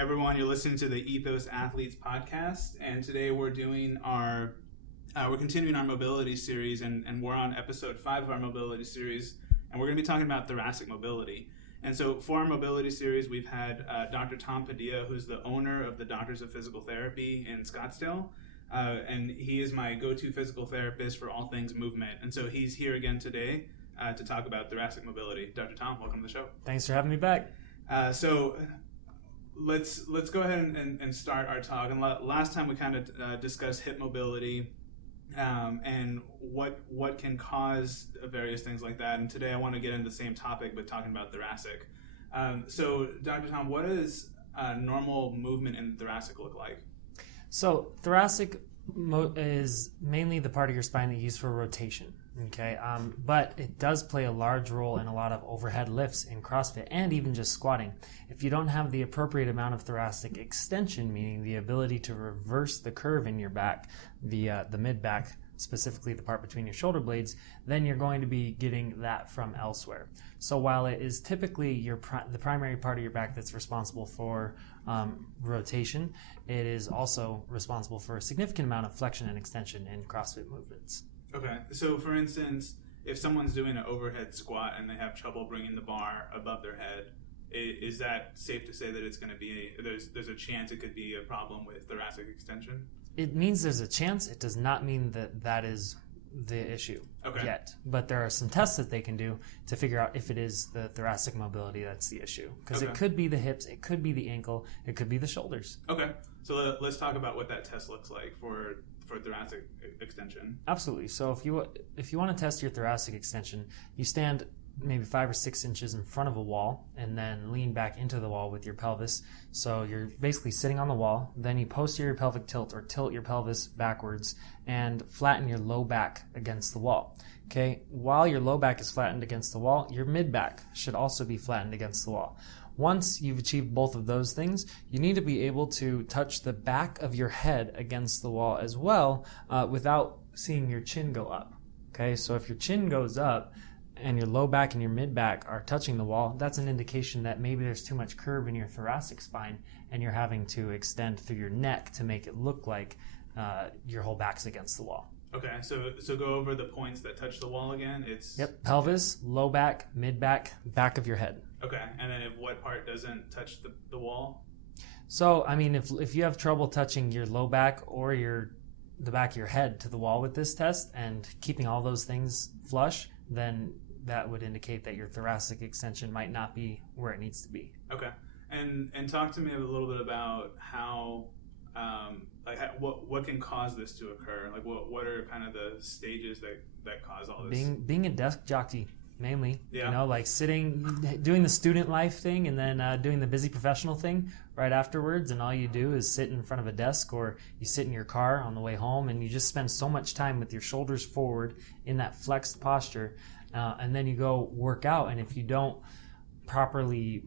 everyone, you're listening to the Ethos Athletes Podcast, and today we're doing we're continuing our mobility series, and we're on episode 5 of our mobility series, and we're going to be talking about thoracic mobility. And so for our mobility series, we've had Dr. Tom Padilla, who's the owner of the Doctors of Physical Therapy in Scottsdale, and he is my go-to physical therapist for all things movement. And so he's here again today to talk about thoracic mobility. Dr. Tom, welcome to the show. Thanks for having me back. So let's go ahead and start our talk. And last time we kind of discussed hip mobility and what can cause various things like that. And today I want to get into the same topic, but talking about thoracic. So Dr. Tom, what does normal movement in thoracic look like? So thoracic is mainly the part of your spine that you use for rotation. Okay, but it does play a large role in a lot of overhead lifts in CrossFit and even just squatting. If you don't have the appropriate amount of thoracic extension, meaning the ability to reverse the curve in your back, the mid-back, specifically the part between your shoulder blades, then you're going to be getting that from elsewhere. So while it is typically the primary part of your back that's responsible for rotation, it is also responsible for a significant amount of flexion and extension in CrossFit movements. Okay, so for instance, if someone's doing an overhead squat and they have trouble bringing the bar above their head, is that safe to say that it's going to be there's a chance it could be a problem with thoracic extension? It means there's a chance. It does not mean that is the issue yet. But there are some tests that they can do to figure out if it is the thoracic mobility that's the issue. Because it could be the hips, it could be the ankle, it could be the shoulders. Okay, so let's talk about what that test looks like for thoracic extension. Absolutely. So if you want to test your thoracic extension, you stand maybe 5 or 6 inches in front of a wall and then lean back into the wall with your pelvis. So you're basically sitting on the wall. Then you posterior pelvic tilt or tilt your pelvis backwards and flatten your low back against the wall. Okay. While your low back is flattened against the wall, your mid back should also be flattened against the wall. Once you've achieved both of those things, you need to be able to touch the back of your head against the wall as well without seeing your chin go up. Okay, so if your chin goes up and your low back and your mid back are touching the wall, that's an indication that maybe there's too much curve in your thoracic spine and you're having to extend through your neck to make it look like your whole back's against the wall. Okay, so go over the points that touch the wall again. Yep, pelvis, low back, mid back, back of your head. Okay, and then if what part doesn't touch the wall? So, I mean, if you have trouble touching your low back or the back of your head to the wall with this test and keeping all those things flush, then that would indicate that your thoracic extension might not be where it needs to be. Okay, and talk to me a little bit about how what can cause this to occur? Like what are kind of the stages that cause all this? Being a desk jockey. Mainly, yeah. Like doing the student life thing and then doing the busy professional thing right afterwards, and all you do is sit in front of a desk or you sit in your car on the way home and you just spend so much time with your shoulders forward in that flexed posture, and then you go work out, and if you don't properly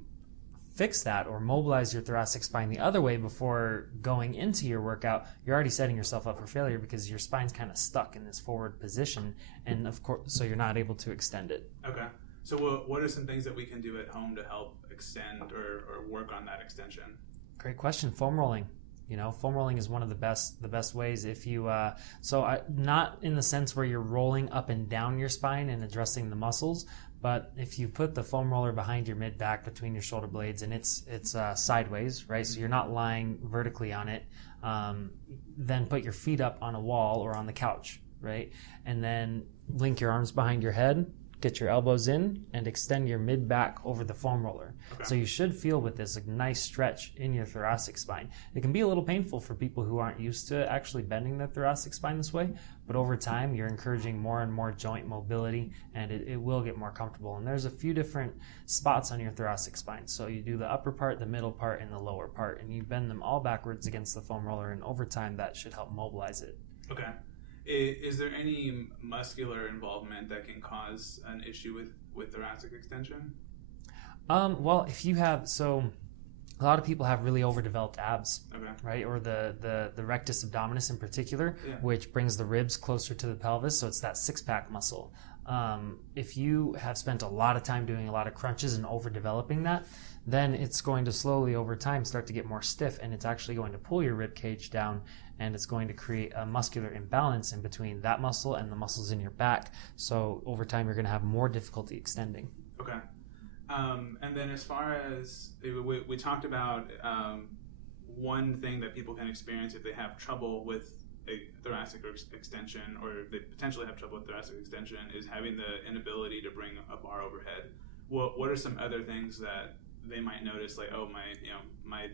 fix that or mobilize your thoracic spine the other way before going into your workout, you're already setting yourself up for failure because your spine's kind of stuck in this forward position, and of course, so you're not able to extend it. Okay. So what are some things that we can do at home to help extend or work on that extension? Great question. Foam rolling. Foam rolling is one of the best ways. If you not in the sense where you're rolling up and down your spine and addressing the muscles, but if you put the foam roller behind your mid back between your shoulder blades and it's sideways, right? So you're not lying vertically on it. Then put your feet up on a wall or on the couch, right? And then link your arms behind your head, get your elbows in, and extend your mid back over the foam roller. Okay. So you should feel with this a nice stretch in your thoracic spine. It can be a little painful for people who aren't used to actually bending their thoracic spine this way, but over time you're encouraging more and more joint mobility, and it will get more comfortable. And there's a few different spots on your thoracic spine. So you do the upper part, the middle part, and the lower part, and you bend them all backwards against the foam roller, and over time that should help mobilize it. Okay. Is there any muscular involvement that can cause an issue with thoracic extension? Well, if you have, a lot of people have really overdeveloped abs, okay, right? Or the rectus abdominis in particular, yeah, which brings the ribs closer to the pelvis. So it's that six-pack muscle. If you have spent a lot of time doing a lot of crunches and overdeveloping that, then it's going to slowly over time start to get more stiff, and it's actually going to pull your rib cage down, and it's going to create a muscular imbalance in between that muscle and the muscles in your back. So over time you're going to have more difficulty extending. Okay. And then as far as we talked about one thing that people can experience if they have trouble with a thoracic extension, or they potentially have trouble with thoracic extension, is having the inability to bring a bar overhead. What are some other things that they might notice, like, oh, my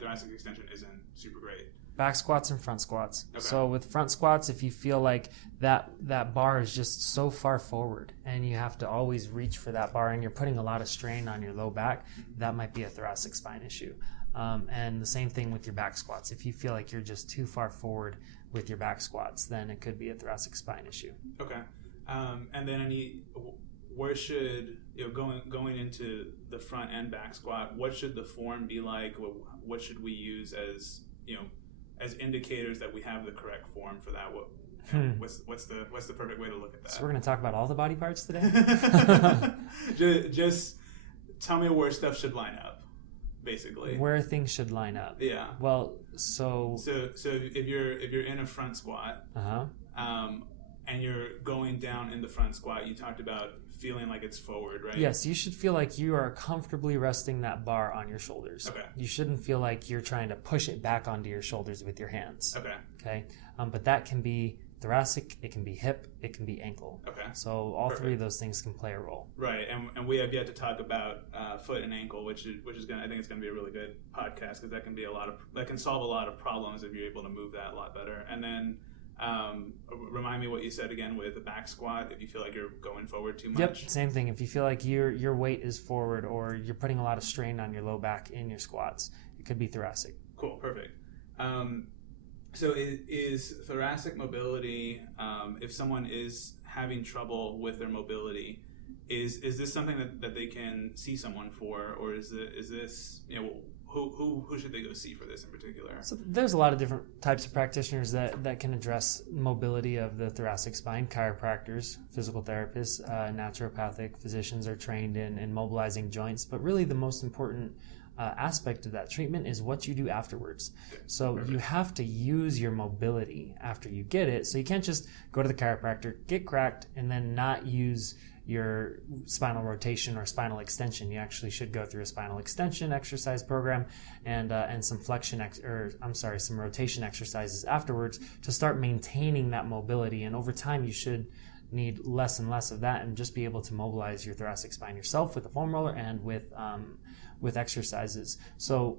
thoracic extension isn't super great? Back squats and front squats. Okay. So with front squats, if you feel like that bar is just so far forward and you have to always reach for that bar and you're putting a lot of strain on your low back, that might be a thoracic spine issue. And the same thing with your back squats. If you feel like you're just too far forward with your back squats, then it could be a thoracic spine issue. Okay. And then where should, going into the front and back squat, what should the form be like? What should we use as indicators that we have the correct form for that? What's the perfect way to look at that? So we're going to talk about all the body parts today? just tell me where stuff should line up, basically. Where things should line up. Yeah. Well, so if you're in a front squat, and you're going down in the front squat, you talked about feeling like it's forward, right? Yes, you should feel like you are comfortably resting that bar on your shoulders. Okay. You shouldn't feel like you're trying to push it back onto your shoulders with your hands. Okay. But that can be thoracic, it can be hip, it can be ankle. Okay. So all three of those things can play a role. Right, and we have yet to talk about foot and ankle, which is gonna, I think it's gonna be a really good podcast, because that can solve a lot of problems if you're able to move that a lot better. And then remind me what you said again with the back squat, if you feel like you're going forward too much. Yep, same thing. If you feel like your weight is forward or you're putting a lot of strain on your low back in your squats, it could be thoracic. Cool, perfect. So is thoracic mobility, if someone is having trouble with their mobility, is this something that they can see someone for, or is this, who should they go see for this in particular? So there's a lot of different types of practitioners that can address mobility of the thoracic spine. Chiropractors, physical therapists, naturopathic physicians are trained in mobilizing joints. But really the most important aspect of that treatment is what you do afterwards. So you have to use your mobility after you get it. So you can't just go to the chiropractor, get cracked, and then not use your spinal rotation or spinal extension. You actually should go through a spinal extension exercise program and some some rotation exercises afterwards to start maintaining that mobility. And over time, you should need less and less of that and just be able to mobilize your thoracic spine yourself with a foam roller and with exercises. So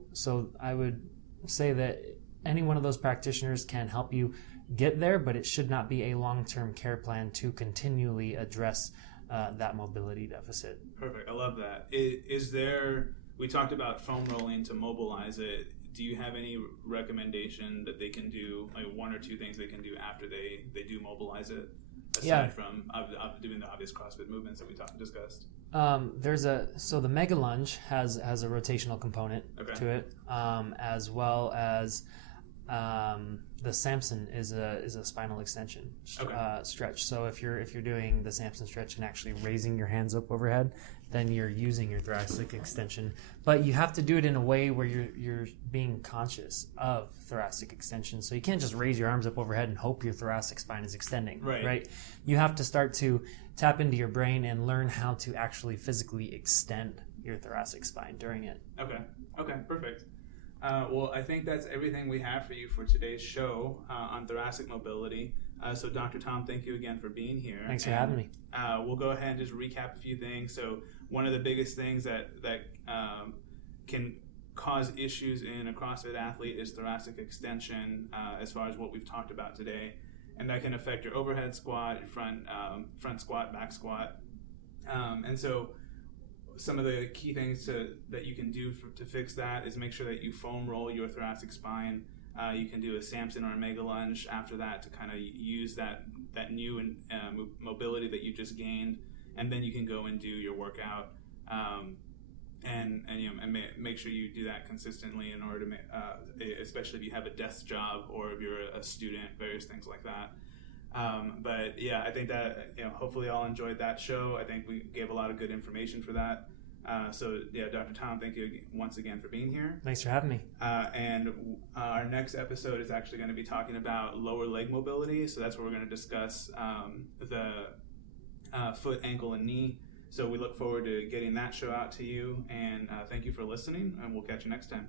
I would say that any one of those practitioners can help you get there, but it should not be a long-term care plan to continually address that mobility deficit. Perfect. I love that. We talked about foam rolling to mobilize it. Do you have any recommendation that they can do, like one or two things they can do after they do mobilize it, aside from doing the obvious CrossFit movements that we discussed? So the mega lunge has a rotational component to it, as well as the Samson is a spinal extension stretch. So if you're doing the Samson stretch and actually raising your hands up overhead, then you're using your thoracic extension. But you have to do it in a way where you're being conscious of thoracic extension. So you can't just raise your arms up overhead and hope your thoracic spine is extending. Right? You have to start to tap into your brain and learn how to actually physically extend your thoracic spine during it. Okay, perfect. Well, I think that's everything we have for you for today's show on thoracic mobility. So Dr. Tom, thank you again for being here. Thanks for having me. We'll go ahead and just recap a few things. So one of the biggest things that can cause issues in a CrossFit athlete is thoracic extension, as far as what we've talked about today. And that can affect your overhead squat, your front squat, back squat. And so some of the key things that you can do to fix that is make sure that you foam roll your thoracic spine. You can do a Samson or a mega lunge after that to kind of use that new mobility that you just gained, and then you can go and do your workout, and make sure you do that consistently in order to especially if you have a desk job or if you're a student, various things like that. But yeah, I think that, hopefully y'all enjoyed that show. I think we gave a lot of good information for that. So yeah, Dr. Tom, thank you once again for being here. Thanks for having me. And our next episode is actually going to be talking about lower leg mobility. So that's where we're going to discuss the foot, ankle, and knee. So we look forward to getting that show out to you. And thank you for listening, and we'll catch you next time.